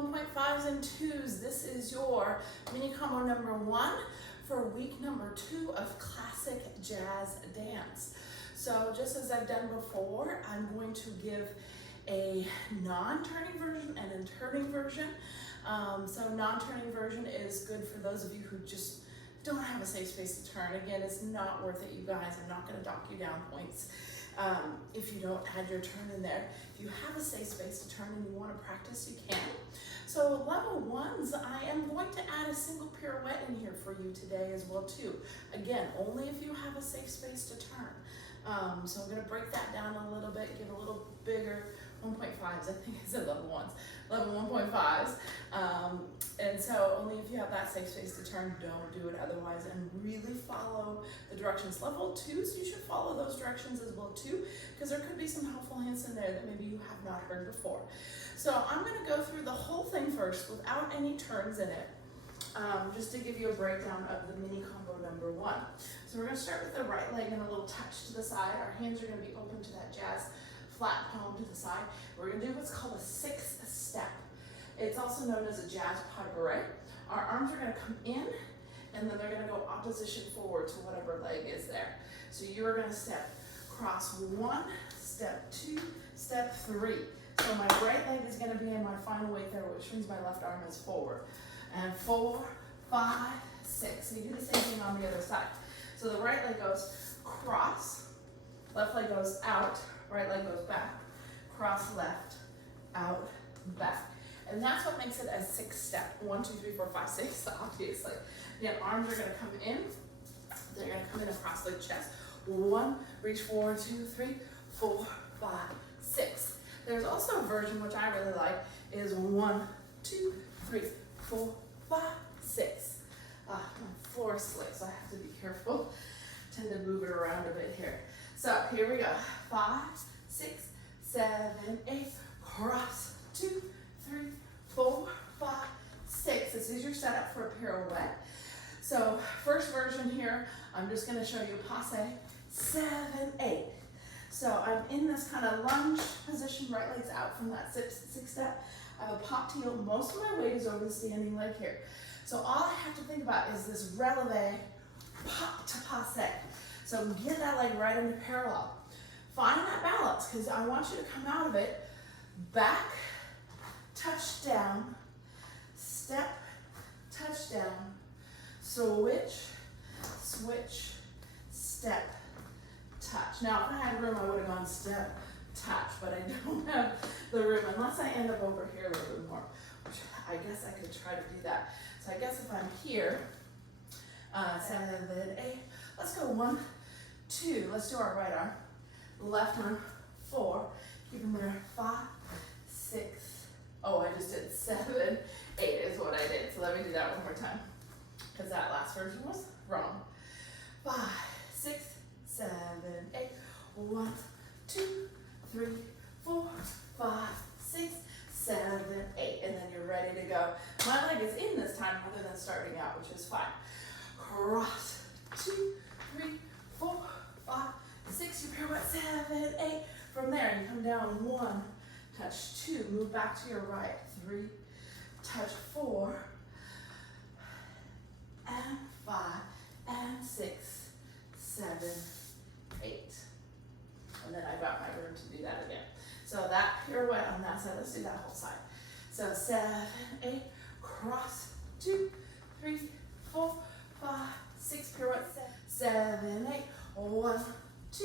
1.5s and 2s. This is your mini combo number 1 for week number 2 of classic jazz dance. So just as I've done before, I'm going to give a non-turning version and a turning version. So non-turning version is good for those of you who just don't have a safe space to turn. Again, it's not worth it, you guys. I'm not going to dock you down points if you don't add your turn in there. If you have a safe space to turn and you want to practice, you can. So level 1s, I am going to add a single pirouette in here for you today as well too. Again, only if you have a safe space to turn. So I'm going to break that down a little bit, give a little bigger 1.5s, I think I said level 1s, level 1.5s. And so only if you have that safe space to turn, don't do it otherwise, and really follow the directions. Level 2s, you should follow those directions as well too, because there could be some helpful hints in there that maybe you have not heard before. So I'm going to go through the whole thing first without any turns in it, just to give you a breakdown of the mini combo number 1. So we're going to start with the right leg and a little touch to the side. Our hands are going to be open to that jazz flat palm to the side. We're going to do what's called a 6th step. It's also known as a jazz pas de bourrée. Our arms are going to come in, and then they're going to go opposition forward to whatever leg is there. So you're going to step cross 1, step 2, step 3. So my right leg is going to be in my final weight there, which means my left arm is forward. And 4, 5, 6. So you do the same thing on the other side. So the right leg goes cross, left leg goes out, right leg goes back, cross left, out, back. And that's what makes it a 6th step. 1, 2, 3, 4, 5, 6, obviously. Again, arms are going to come in. They're going to come in across the chest. 1, reach 4, 2, 3, 4, 5, 6. There's also a version which I really like, is 1, 2, 3, 4, 5, 6. My floor is slick, so I have to be careful. Tend to move it around a bit here. So here we go. 5, 6, 7, 8. Cross. 2, 3, 4, 5, 6. This is your setup for a pirouette. So first version here, I'm just going to show you passe. 7, 8. So I'm in this kind of lunge position, right leg's out from that 6th step. I have a pop to heel. Most of my weight is over the standing leg here. So all I have to think about is this releve, pop to passe. So get that leg right into parallel. Find that balance, because I want you to come out of it back, touch down, step, touch down, switch, switch, step, touch. Now, if I had room, I would have gone step, touch, but I don't have the room unless I end up over here a little bit more, which I guess I could try to do that. So I guess if I'm here, 7, 8, let's go 1, 2, let's do our right arm, left arm, 4, keep them there, 5, 6, oh, I just did 7, 8 is what I did. So let me do that one more time, because that last version was wrong. 5, 6, 7, 8, 1, 2, 3, 4, 5, 6, 7, 8, and then you're ready to go. My leg is in this time rather than starting out, which is fine. Cross, 2, 3, 4, 5, 6, you pirouette, 7, 8. From there, you come down 1, touch 2, move back to your right, 3, touch 4, and 5, and 6, 7, 8. And then I got my room to do that again. So that pirouette on that side, let's do that whole side. So 7, 8, cross, 2, 3, 4, 5, 6, pirouette, 7, 8, 1, 2,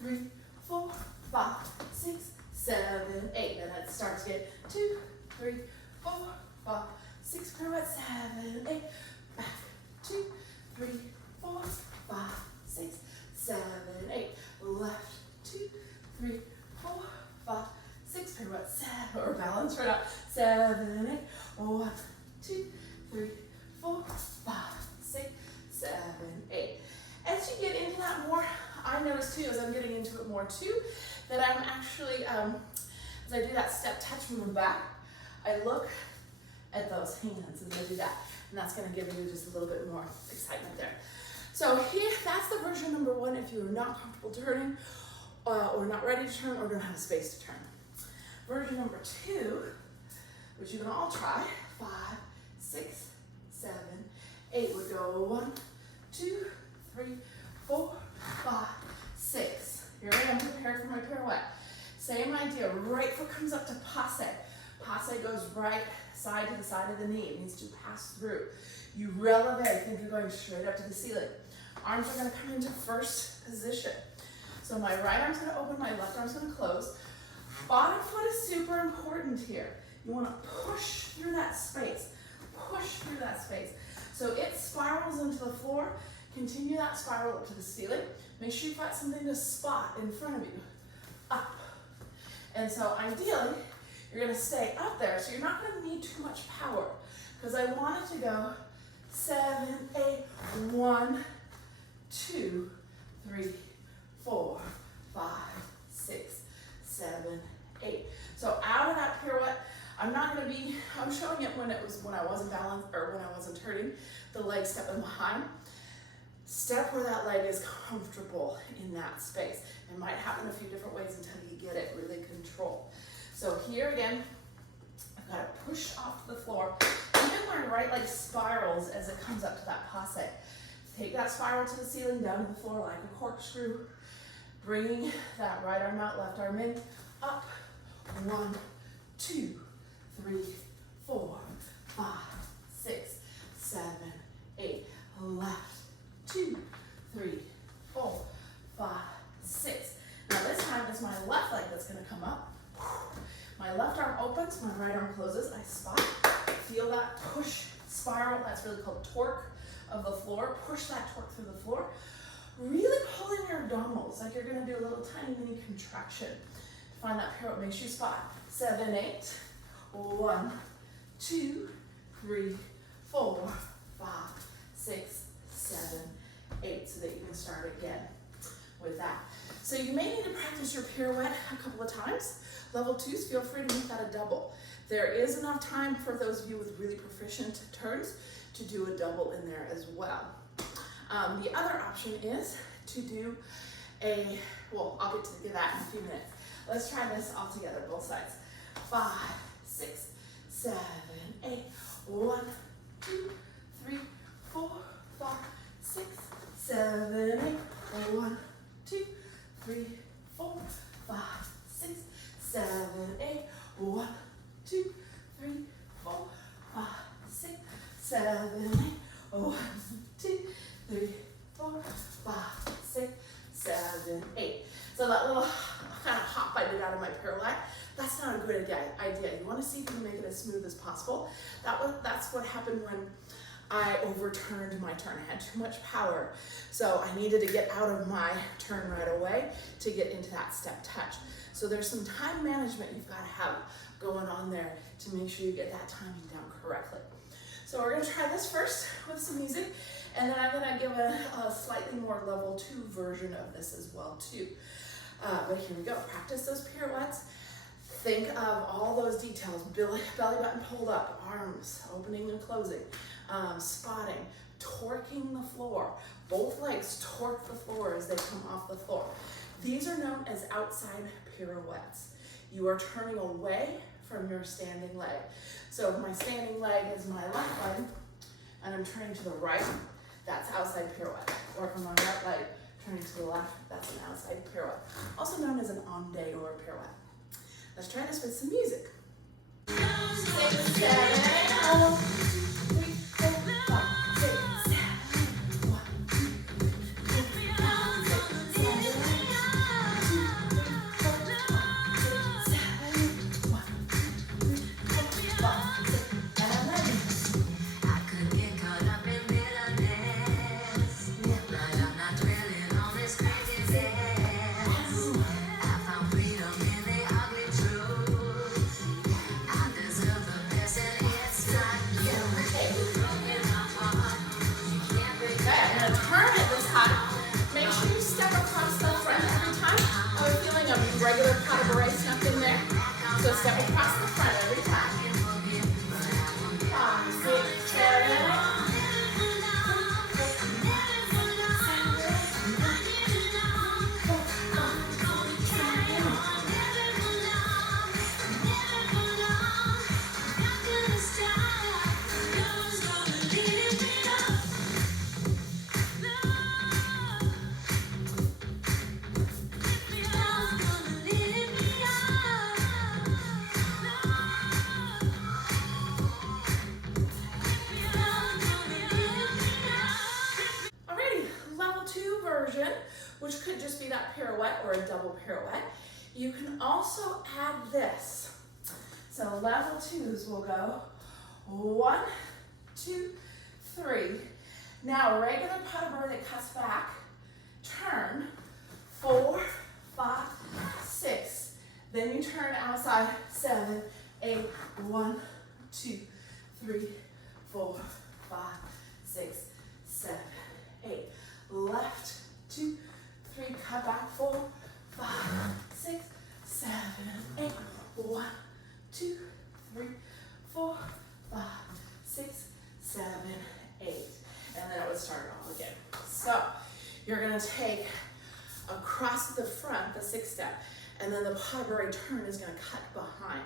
3, 4, 5, 6, 7, 8. And it starts again. 2, 3, 4, 5, 6, pirouette, 7, 8. Back. 2, 3, 4, 5, 6, 7, 8. Left. 2, 3, 4, 5, 6, pirouette, 7, or balance right out. 7, 8. 1, 2, 3, 4, 5, 6, 7, 8. As you get into that more, I notice too, as I'm getting into it more too, that I'm actually, as I do that step touch movement back, I look at those hands as I do that. And that's going to give you just a little bit more excitement there. So here, that's the version number 1 if you're not comfortable turning, or not ready to turn, or don't have space to turn. Version number 2, which you can all try. 5, 6, 7, 8. We go 1, 2, 3, 4, 5, 6. Here I am prepared for my pirouette. Same idea, right foot comes up to passe. Passe goes right side to the side of the knee. It needs to pass through. You releve, think you're going straight up to the ceiling. Arms are gonna come into first position. So my right arm's gonna open, my left arm's gonna close. Bottom foot is super important here. You wanna push through that space. Push through that space. So it spirals into the floor. Continue that spiral up to the ceiling. Make sure you've got something to spot in front of you. Up. And so ideally, you're gonna stay up there. So you're not gonna need too much power because I want it to go 7, 8, 1, 2, 3, 4, 5, 6, 7, 8. So out of that pirouette, I'm showing it when I wasn't balanced or when I wasn't turning, the leg stepping behind. Step where that leg is comfortable in that space. It might happen a few different ways until you get it really controlled. So here again, I've got to push off the floor. Even my right leg spirals as it comes up to that passe. Take that spiral to the ceiling, down to the floor like a corkscrew. Bringing that right arm out, left arm in, up. 1, 2, 3, 4, 5, 6, 7, 8. Left. 2, 3, 4, 5, 6. Now this time it's my left leg that's going to come up. My left arm opens, my right arm closes. I spot. Feel that push spiral. That's really called torque of the floor. Push that torque through the floor. Really pull in your abdominals like you're going to do a little tiny mini contraction. Find that pirouette. Make sure you spot. 7, 8. 1, 2, 3, 4, 5, 6, 7, 8, so that you can start again with that. So you may need to practice your pirouette a couple of times. Level 2s, feel free to make that a double. There is enough time for those of you with really proficient turns to do a double in there as well. The other option is to do I'll get to that in a few minutes. Let's try this all together, both sides. 5, 6, 7, 8. 1, 2, 3, 4, 5, 6, 7, 8. 1, 2, 3, 4, 5, 6, 7, 8. 1, 2, 3, 4, 5, 6, 7, 8. 1, 2, 3, 4, 5, 6, 7, 8. So that little kind of hop I did out of my pirouette, that's not a good idea. You want to see if you can make it as smooth as possible. That's what happened when I overturned my turn. I had too much power. So I needed to get out of my turn right away to get into that step touch. So there's some time management you've got to have going on there to make sure you get that timing down correctly. So we're going to try this first with some music, and then I'm going to give a slightly more level 2 version of this as well too. But here we go. Practice those pirouettes. Think of all those details. Belly button pulled up, arms opening and closing, spotting, torquing the floor. Both legs torque the floor as they come off the floor. These are known as outside pirouettes. You are turning away from your standing leg. So if my standing leg is my left leg, and I'm turning to the right, that's outside pirouette. Or if I'm on right leg, turning to the left, that's an outside pirouette. Also known as an onde or a pirouette. Let's try this with some music. 6, 7, 8, 1, 2, 3, 4, 5, 6, 7, 1, 2, 3, 4, 5, 6, 7, 8, 1, 2, 3, 4, 5, 6, 7, 1, 2, 3, 4, 5, 6, and then I could get caught up in bitterness, but I'm not dwelling on this crazy dance. I found freedom in the ugly truth. I deserve the best, and it's not you. Broken my heart, you can't break okay, I'm going to turn it this time. Make sure you step across the front every time. I have a feeling of regular cabaret stuff in there. So step across the front every time. 5, 6, 7, 8. step pirouette or a double pirouette. You can also add this. So level twos will go 1, 2, 3. Now regular putter that cuts back, turn 4, 5, 6. Then you turn outside 7, 8, 1, 2, 3, 4, 5, 6, 7, 8. Left, 2, 3, cut back 4, 5, 6, 7, 8. 1, 2, 3, 4, 5, 6, 7, 8. And then it would start all again. So you're gonna take across the front, the 6 step, and then the pottery turn is gonna cut behind.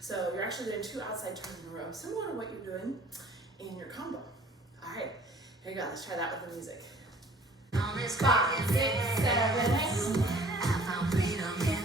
So you're actually doing 2 outside turns in a row, similar to what you're doing in your combo. All right, here you go, let's try that with the music. 5, 6, 7, 8. I found freedom in